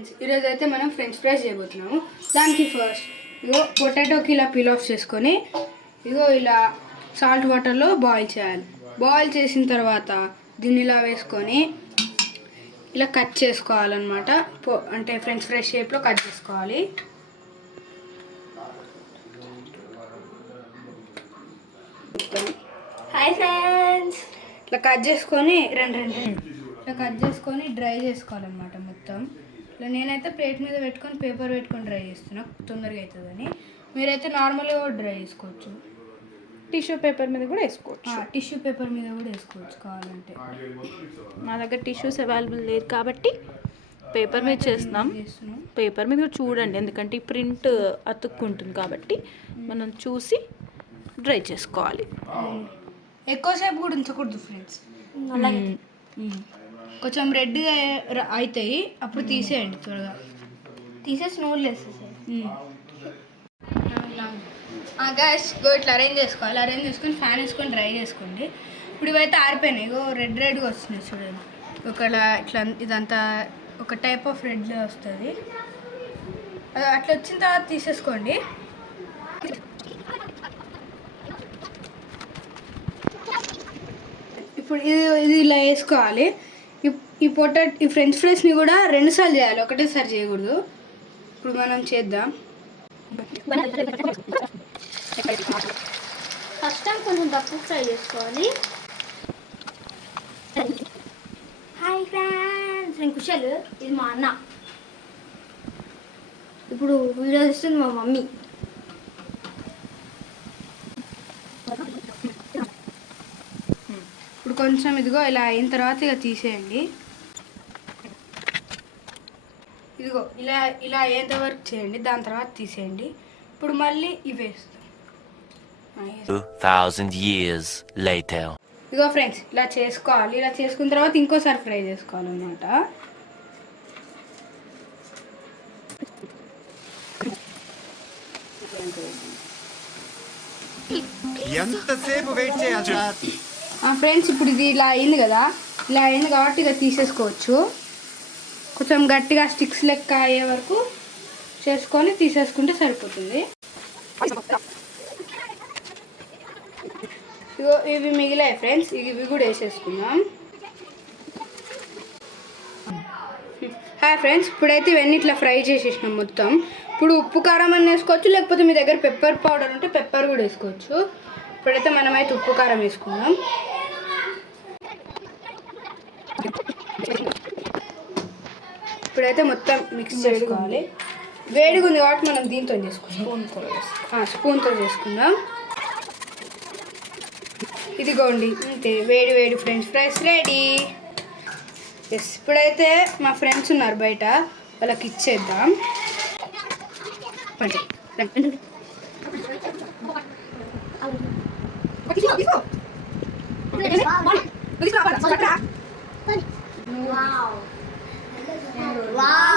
Friends ఈరోజు అయితే మనం ఫ్రెంచ్ ఫ్రైస్ చేయబోతున్నాము. దానికి ఫస్ట్ ఇగో పొటాటోకి ఇలా పీల్ ఆఫ్ చేసుకొని ఇగో ఇలా సాల్ట్ వాటర్లో బాయిల్ చేయాలి. బాయిల్ చేసిన తర్వాత దీన్ని ఇలా వేసుకొని ఇలా కట్ చేసుకోవాలన్నమాట. అంటే ఫ్రెంచ్ ఫ్రై షేప్లో కట్ చేసుకోవాలి. హాయ్ ఫ్రెండ్స్, ఇట్లా కట్ చేసుకొని ఇట్లా కట్ చేసుకొని డ్రై చేసుకోవాలన్నమాట మొత్తం. ఇట్లా నేనైతే ప్లేట్ మీద పెట్టుకొని పేపర్ పెట్టుకొని డ్రై చేస్తున్నా, తొందరగా అవుతుందని. మీరైతే నార్మల్గా కూడా డ్రై చేసుకోవచ్చు. టిష్యూ పేపర్ మీద కూడా వేసుకోవచ్చు. టిష్యూ పేపర్ మీద కూడా వేసుకోవచ్చు కావాలంటే. మా దగ్గర టిష్యూస్ అవైలబుల్ లేదు కాబట్టి పేపర్ మీద చేస్తున్నాం. పేపర్ మీద కూడా చూడండి, ఎందుకంటే ఈ ప్రింట్ అతుక్కుంటుంది కాబట్టి మనం చూసి డ్రై చేసుకోవాలి. ఎక్కువసేపు కూడా ఉంచకూడదు ఫ్రెండ్స్, కొంచెం రెడ్గా అవుతాయి, అప్పుడు తీసేయండి. త్వరగా తీసేసి నూనెలు వేసేసాయి. గ్యాస్ ఇట్లా అరేంజ్ చేసుకోవాలి. అరేంజ్ చేసుకొని ఫ్యాన్ వేసుకొని డ్రై చేసుకోండి. ఇప్పుడు ఇవైతే ఆరిపోయినాయి, ఇగో రెడ్గా వస్తున్నాయి చూడండి. ఇట్లా ఇదంతా ఒక టైప్ ఆఫ్ రెడ్లో వస్తుంది. అట్లా వచ్చిన తర్వాత తీసేసుకోండి. ఇప్పుడు ఇది ఇలా వేసుకోవాలి. ఈ ఫ్రెంచ్ ఫ్రైస్ని కూడా 2 సార్లు చేయాలి, ఒకటేసారి చేయకూడదు. ఇప్పుడు మనం చేద్దాం. ఫస్ట్ టైం కొంచెం తక్కువ ఫ్రై చేసుకోవాలి. హాయ్ ఫ్రెండ్స్, నేను కుశల్, ఇది మా అన్న. ఇప్పుడు వీడియో తీస్తుంది మా మమ్మీ. ఇప్పుడు కొంచెం ఇదిగో ఇలా అయిన తర్వాత ఇక తీసేయండి. ఇదిగో ఇలా అయ్యేంత వరకు చేయండి, దాని తర్వాత తీసేయండి. ఇప్పుడు మళ్ళీ ఇవి వేస్తాం. 2000 years later. ఇదిగో ఫ్రెండ్స్ ఇలా చేసుకోవాలి. ఇలా చేసుకున్న తర్వాత ఇంకోసారి ఫ్రై చేసుకోవాలన్నమాట. ఎంతసేపు వెయిట్ చేయాలి ఫ్రెండ్స్? ఇప్పుడు ఇది ఇలా అయింది కదా, ఇలా అయింది కాబట్టి ఇక తీసేసుకోవచ్చు. కొంచెం గట్టిగా స్టిక్స్ లెక్క అయ్యే వరకు చేసుకొని తీసేసుకుంటే సరిపోతుంది. ఇగో ఇవి మిగిలాయి ఫ్రెండ్స్, ఇవి కూడా వేసేసుకుందాం. హాయ్ ఫ్రెండ్స్, ఇప్పుడైతే ఇవన్నీ ఇట్లా ఫ్రై చేసేసినాం మొత్తం. ఇప్పుడు ఉప్పు కారం అని వేసుకోవచ్చు, లేకపోతే మీ దగ్గర పెప్పర్ పౌడర్ ఉంటే పెప్పర్ కూడా వేసుకోవచ్చు. ఇప్పుడైతే మనమైతే ఉప్పు కారం వేసుకుందాం. ఇప్పుడైతే మొత్తం మిక్స్ చేసుకోవాలి. వేడిగా ఉంది కాబట్టి మనం దీంతో చేసుకుందాం, స్పూన్తో చేసుకుందాం. ఇదిగోండి, అంతే, వేడి వేడి ఫ్రెంచ్ ఫ్రైస్ రెడీ. ఎస్, ఇప్పుడైతే మా ఫ్రెండ్స్ ఉన్నారు బయట, వాళ్ళకి ఇచ్చేద్దాం. వావ్.